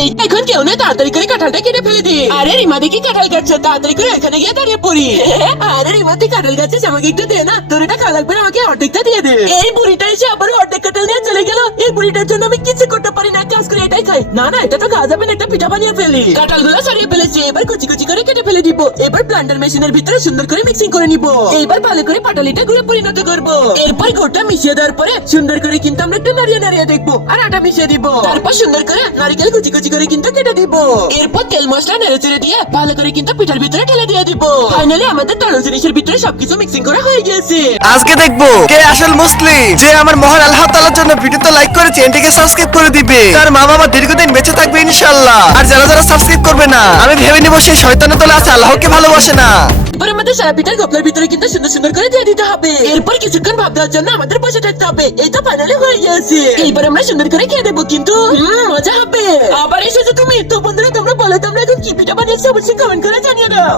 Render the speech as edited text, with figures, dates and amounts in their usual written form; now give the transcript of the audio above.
এইটা এখন কেউ না, তাড়াতাড়ি করে কাঁঠালটা কেটে ফেলে দি। আরে রিমা দেখি কাঁঠাল গাছছে, তাড়াতাড়ি করে এখানে গিয়ে দাঁড়িয়ে পড়ি। আরে রিমা তুই কাঁঠাল গাছছিস, আমাকে একটু দে না, তোর এটা খাওয়া লাগবে না, আমাকে অর্ধেকটা দিয়ে দে। এই বুড়িটা এসে আবার অর্ধেক কাঁঠাল নিয়ে চলে গেল। এই বুড়িটার জন্য আমি কিছু করতে পারি না, কাজ করে এটাই খাই। না না, এটা তো খাওয়া যাবে না, একটা পিঠা বানিয়ে ফেলি। কাঁঠালগুলো সরিয়ে ফেলেছি, এবার কুচি কুচি করে কেটে ফেলে দিব। এবার ব্লেন্ডার মেশিনের ভিতরে সুন্দর করে মিক্সিং করে নিব। এবার ভালো করে পাটালিটা গুঁড়ো পরিণত করব। এরপর গুড়টা মিশিয়ে দেওয়ার পরে সুন্দর করে কিন্তু আমরা একটু নাড়িয়ে নাড়িয়ে দেখবো, আর আটা মিশিয়ে দিব। তারপর সুন্দর করে নারকেল কুচি কুচি করে কিন্তু কেটে দিব। এরপর তেল মশলা নেড়ে চেড়ে দিয়ে ভালো করে কিন্তু পিঠার ভিতরে ঢেলে দিয়ে দিব। ফাইনালি আমাদের তরল জিনিসের ভিতরে সবকিছু মিক্সিং করা হয়ে গেছে। আজকে দেখবো কে আসল মুসলিম, যে আমার মহান আল্লাহ তাআলার জন্য ভিডিওতে লাইক করে চ্যানেলটিকে সাবস্ক্রাইব করে দিবে। তার মা বাবা দীর্ঘদিন বেঁচে থাকবে ইনশাআল্লাহ। আর যারা যারা সাবস্ক্রাইব করবে না, আমি ভেবে নিব সেই শয়তানের দলে আছে, আল্লাহকে ভালোবাসে না। এবার আমাদের সারা পিঠার গোপলার ভিতরে কিন্তু সুন্দর সুন্দর করে দিয়ে দিতে হবে। এরপর কিছুক্ষণ ভাব দেওয়ার জন্য আমাদের বসে থাকতে হবে। এই তো ফাইনালি হয়ে গেছে। এইবার আমরা সুন্দর করে খেয়ে দেবো, কিন্তু মজা হবে। আবার এসেছো তুমি তো বন্ধুরা, তোমরা বলো তোমরা এখন কি পিঠা বানিয়েছো, অবশ্যই কমেন্ট করে জানিয়ে দাও।